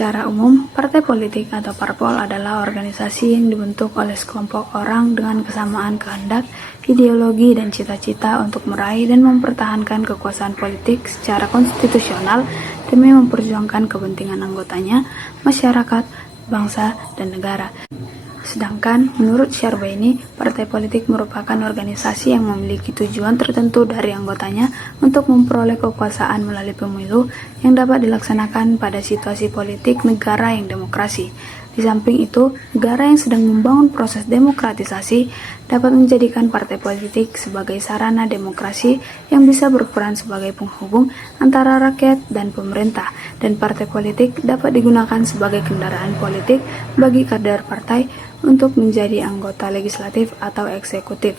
Secara umum, partai politik atau parpol adalah organisasi yang dibentuk oleh sekelompok orang dengan kesamaan kehendak, ideologi, dan cita-cita untuk meraih dan mempertahankan kekuasaan politik secara konstitusional demi memperjuangkan kepentingan anggotanya, masyarakat, bangsa, dan negara. Sedangkan, menurut Syarbaini, partai politik merupakan organisasi yang memiliki tujuan tertentu dari anggotanya untuk memperoleh kekuasaan melalui pemilu yang dapat dilaksanakan pada situasi politik negara yang demokrasi. Di samping itu, negara yang sedang membangun proses demokratisasi dapat menjadikan partai politik sebagai sarana demokrasi yang bisa berperan sebagai penghubung antara rakyat dan pemerintah, dan partai politik dapat digunakan sebagai kendaraan politik bagi kader partai untuk menjadi anggota legislatif atau eksekutif.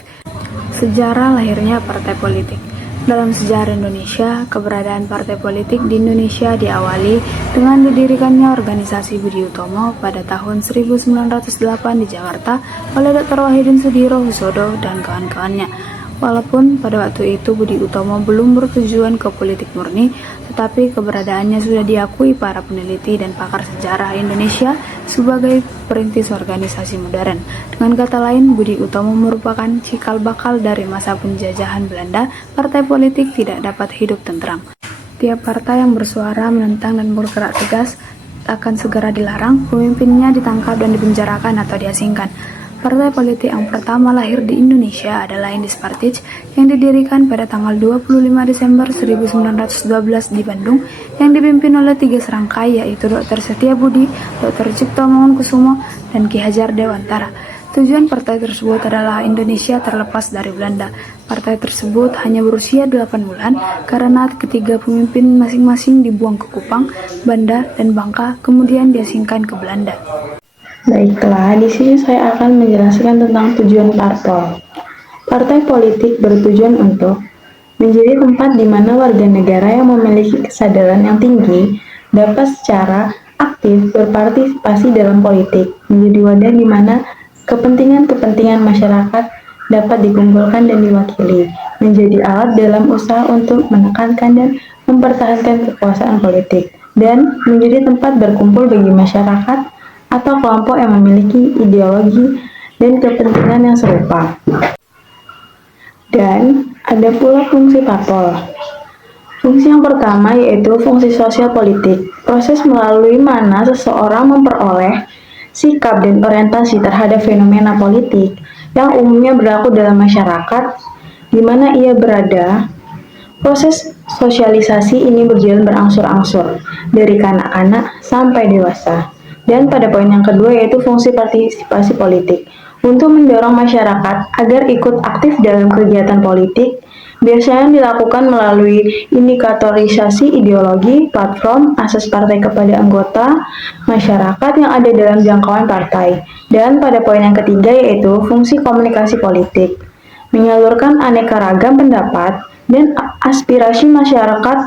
Sejarah lahirnya partai politik. Dalam sejarah Indonesia, keberadaan partai politik di Indonesia diawali dengan didirikannya organisasi Budi Utomo pada tahun 1908 di Jakarta oleh Dr. Wahidin Sudirohusodo dan kawan-kawannya. Walaupun pada waktu itu Budi Utomo belum bertujuan ke politik murni, tetapi keberadaannya sudah diakui para peneliti dan pakar sejarah Indonesia sebagai perintis organisasi modern. Dengan kata lain, Budi Utomo merupakan cikal bakal dari masa penjajahan Belanda. Partai politik tidak dapat hidup tentram. Tiap partai yang bersuara menentang dan bergerak tegas akan segera dilarang, pemimpinnya ditangkap dan dipenjarakan atau diasingkan. Partai politik yang pertama lahir di Indonesia adalah Indis Partij yang didirikan pada tanggal 25 Desember 1912 di Bandung, yang dipimpin oleh 3 serangkai, yaitu Dr. Setiabudi, Dr. Cipto Mangunkusumo, dan Ki Hajar Dewantara. Tujuan partai tersebut adalah Indonesia terlepas dari Belanda. Partai tersebut hanya berusia 8 bulan karena ketiga pemimpin masing-masing dibuang ke Kupang, Banda, dan Bangka, kemudian diasingkan ke Belanda. Baiklah, di sini saya akan menjelaskan tentang tujuan parpol. Partai politik bertujuan untuk menjadi tempat di mana warga negara yang memiliki kesadaran yang tinggi dapat secara aktif berpartisipasi dalam politik, menjadi wadah di mana kepentingan-kepentingan masyarakat dapat dikumpulkan dan diwakili, menjadi alat dalam usaha untuk menekankan dan mempertahankan kekuasaan politik, dan menjadi tempat berkumpul bagi masyarakat atau kelompok yang memiliki ideologi dan kepentingan yang serupa. Dan ada pula fungsi parpol. Fungsi yang pertama yaitu fungsi sosial politik, proses melalui mana seseorang memperoleh sikap dan orientasi terhadap fenomena politik yang umumnya berlaku dalam masyarakat di mana ia berada. Proses sosialisasi ini berjalan berangsur-angsur dari kanak-kanak sampai dewasa. Dan pada poin yang kedua yaitu fungsi partisipasi politik, untuk mendorong masyarakat agar ikut aktif dalam kegiatan politik, biasanya dilakukan melalui indikatorisasi ideologi, platform, akses partai kepada anggota masyarakat yang ada dalam jangkauan partai. Dan pada poin yang ketiga yaitu fungsi komunikasi politik, menyalurkan aneka ragam pendapat dan aspirasi masyarakat,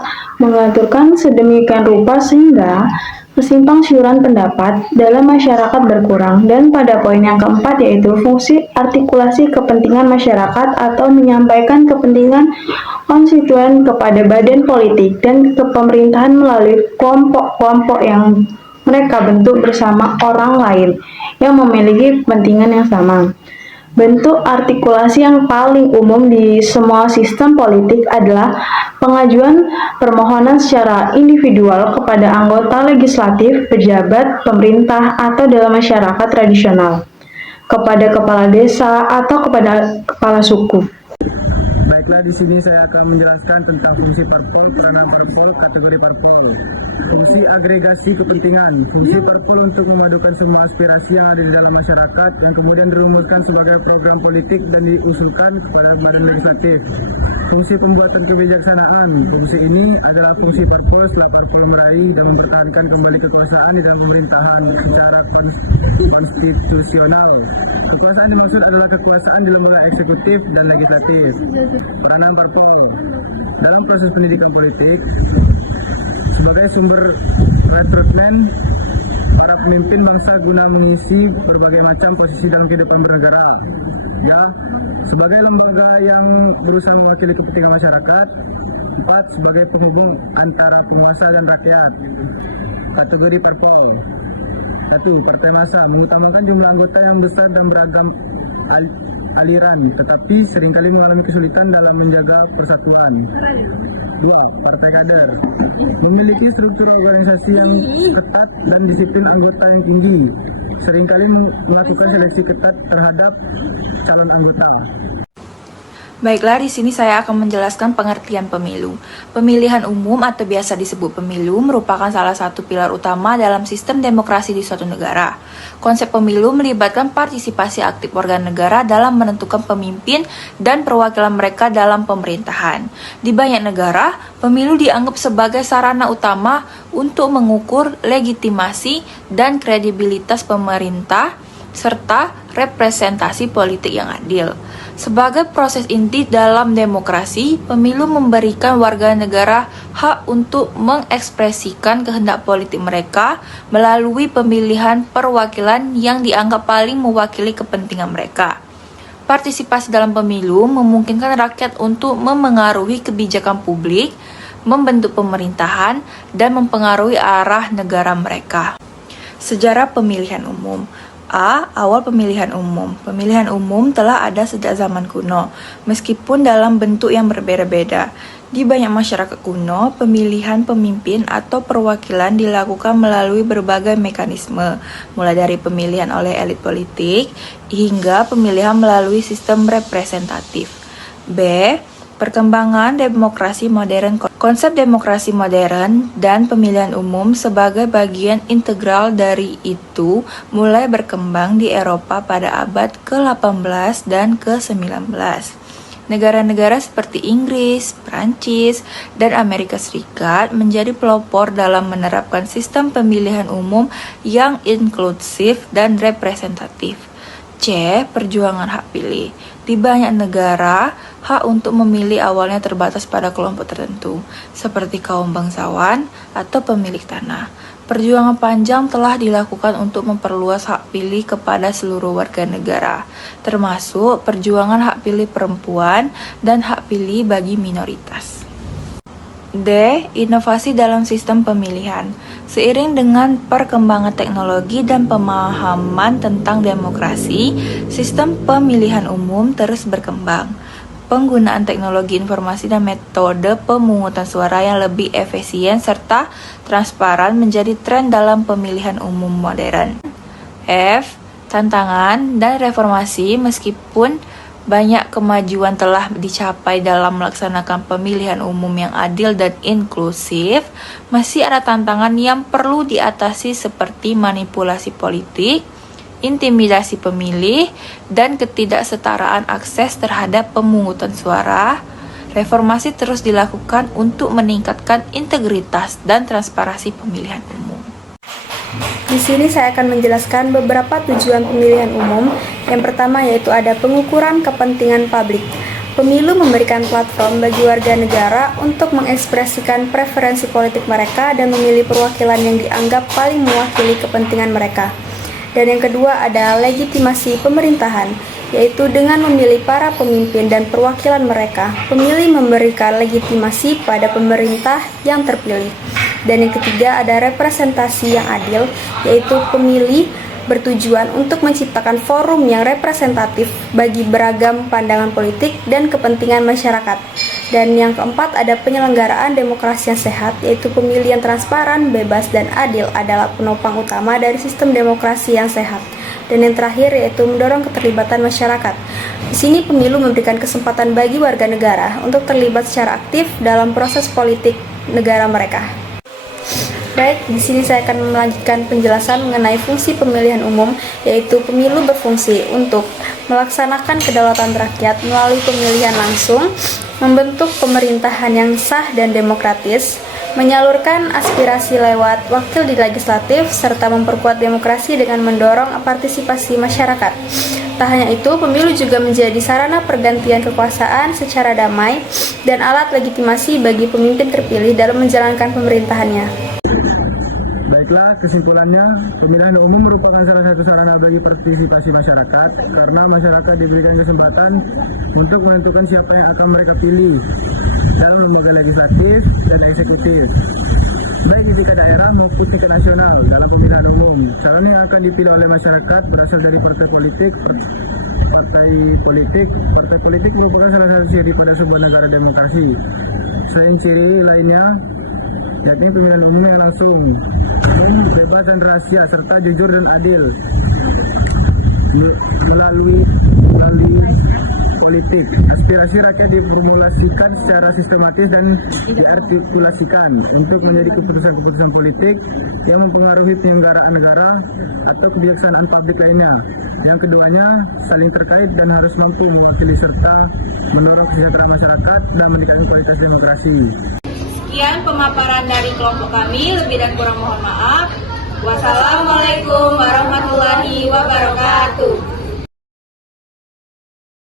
mengaturkan sedemikian rupa sehingga kesimpang siuran pendapat dalam masyarakat berkurang. Dan pada poin yang keempat yaitu fungsi artikulasi kepentingan masyarakat atau menyampaikan kepentingan konstituen kepada badan politik dan ke pemerintahan melalui kelompok-kelompok yang mereka bentuk bersama orang lain yang memiliki kepentingan yang sama. Bentuk artikulasi yang paling umum di semua sistem politik adalah pengajuan permohonan secara individual kepada anggota legislatif, pejabat, pemerintah, atau dalam masyarakat tradisional, kepada kepala desa, atau kepada kepala suku. Baiklah, di sini saya akan menjelaskan tentang fungsi parpol, peranan parpol, kategori parpol. Fungsi agregasi kepentingan. Fungsi parpol untuk memadukan semua aspirasi yang ada di dalam masyarakat dan kemudian dirumuskan sebagai program politik dan diusulkan kepada badan legislatif. Fungsi pembuatan kebijaksanaan. Fungsi ini adalah fungsi parpol setelah parpol meraih dan mempertahankan kembali kekuasaan di dalam pemerintahan secara konstitusional. Kekuasaan dimaksud adalah kekuasaan di lembaga eksekutif dan legislatif. Peranan parpol dalam proses pendidikan politik sebagai sumber rekrutmen para pemimpin bangsa guna mengisi berbagai macam posisi dalam kehidupan bernegara. Ya, sebagai lembaga yang berusaha mewakili kepentingan masyarakat. 4. Sebagai penghubung antara penguasa dan rakyat. Kategori parpol. 1. Partai massa mengutamakan jumlah anggota yang besar dan beragam aliran, tetapi seringkali mengalami kesulitan dalam menjaga persatuan. 2. Partai kader memiliki struktur organisasi yang ketat dan disiplin anggota yang tinggi, seringkali melakukan seleksi ketat terhadap calon anggota. Baiklah, di sini saya akan menjelaskan pengertian pemilu. Pemilihan umum atau biasa disebut pemilu merupakan salah satu pilar utama dalam sistem demokrasi di suatu negara. Konsep pemilu melibatkan partisipasi aktif warga negara dalam menentukan pemimpin dan perwakilan mereka dalam pemerintahan. Di banyak negara, pemilu dianggap sebagai sarana utama untuk mengukur legitimasi dan kredibilitas pemerintah serta representasi politik yang adil. Sebagai proses inti dalam demokrasi, pemilu memberikan warga negara hak untuk mengekspresikan kehendak politik mereka melalui pemilihan perwakilan yang dianggap paling mewakili kepentingan mereka. Partisipasi dalam pemilu memungkinkan rakyat untuk memengaruhi kebijakan publik, membentuk pemerintahan, dan mempengaruhi arah negara mereka. Sejarah pemilihan umum. Awal pemilihan umum. Pemilihan umum telah ada sejak zaman kuno, meskipun dalam bentuk yang berbeda-beda. Di banyak masyarakat kuno, pemilihan pemimpin atau perwakilan dilakukan melalui berbagai mekanisme, mulai dari pemilihan oleh elit politik hingga pemilihan melalui sistem representatif. B. Perkembangan demokrasi modern. Konsep demokrasi modern dan pemilihan umum sebagai bagian integral dari itu mulai berkembang di Eropa pada abad ke-18 dan ke-19. Negara-negara seperti Inggris, Prancis, dan Amerika Serikat menjadi pelopor dalam menerapkan sistem pemilihan umum yang inklusif dan representatif. C. Perjuangan hak pilih. Di banyak negara, hak untuk memilih awalnya terbatas pada kelompok tertentu, seperti kaum bangsawan atau pemilik tanah. Perjuangan panjang telah dilakukan untuk memperluas hak pilih kepada seluruh warga negara, termasuk perjuangan hak pilih perempuan dan hak pilih bagi minoritas. D. Inovasi dalam sistem pemilihan. Seiring dengan perkembangan teknologi dan pemahaman tentang demokrasi, sistem pemilihan umum terus berkembang. Penggunaan teknologi informasi dan metode pemungutan suara yang lebih efisien serta transparan menjadi tren dalam pemilihan umum modern. F. Tantangan dan reformasi. Meskipun banyak kemajuan telah dicapai dalam melaksanakan pemilihan umum yang adil dan inklusif, masih ada tantangan yang perlu diatasi seperti manipulasi politik, intimidasi pemilih, dan ketidaksetaraan akses terhadap pemungutan suara. Reformasi terus dilakukan untuk meningkatkan integritas dan transparansi pemilihan umum. Di sini saya akan menjelaskan beberapa tujuan pemilihan umum. Yang pertama yaitu ada pengukuran kepentingan publik. Pemilu memberikan platform bagi warga negara untuk mengekspresikan preferensi politik mereka dan memilih perwakilan yang dianggap paling mewakili kepentingan mereka. Dan yang kedua ada legitimasi pemerintahan, yaitu dengan memilih para pemimpin dan perwakilan mereka, pemilih memberikan legitimasi pada pemerintah yang terpilih. Dan yang ketiga ada representasi yang adil, yaitu pemilih bertujuan untuk menciptakan forum yang representatif bagi beragam pandangan politik dan kepentingan masyarakat. Dan yang keempat ada penyelenggaraan demokrasi yang sehat, yaitu pemilihan transparan, bebas, dan adil adalah penopang utama dari sistem demokrasi yang sehat. Dan yang terakhir yaitu mendorong keterlibatan masyarakat. Di sini pemilu memberikan kesempatan bagi warga negara untuk terlibat secara aktif dalam proses politik negara mereka. Baik, di sini saya akan melanjutkan penjelasan mengenai fungsi pemilihan umum, yaitu pemilu berfungsi untuk melaksanakan kedaulatan rakyat melalui pemilihan langsung, membentuk pemerintahan yang sah dan demokratis, menyalurkan aspirasi lewat wakil di legislatif, serta memperkuat demokrasi dengan mendorong partisipasi masyarakat. Tak hanya itu, pemilu juga menjadi sarana pergantian kekuasaan secara damai dan alat legitimasi bagi pemimpin terpilih dalam menjalankan pemerintahannya. Baiklah, kesimpulannya, pemilihan umum merupakan salah satu sarana bagi partisipasi masyarakat karena masyarakat diberikan kesempatan untuk menentukan siapa yang akan mereka pilih dalam lembaga legislatif dan eksekutif, baik di tingkat daerah maupun tingkat nasional dalam pemilihan umum. Calon yang akan dipilih oleh masyarakat berasal dari partai politik. Partai politik merupakan salah satu ciri pada sebuah negara demokrasi. Selain ciri lainnya, yakni pemilihan umum yang langsung, bebas dan rahasia, serta jujur dan adil melalui politik. Aspirasi rakyat diformulasikan secara sistematis dan diartikulasikan untuk menjadi keputusan-keputusan politik yang mempengaruhi penyelenggaraan negara atau kebijaksanaan publik lainnya. Yang keduanya saling terkait dan harus mampu mewakili serta mendorong kesejahteraan masyarakat dan meningkatkan kualitas demokrasi. Sekian pemaparan dari kelompok kami, lebih dan kurang mohon maaf. Wassalamualaikum warahmatullahi wabarakatuh.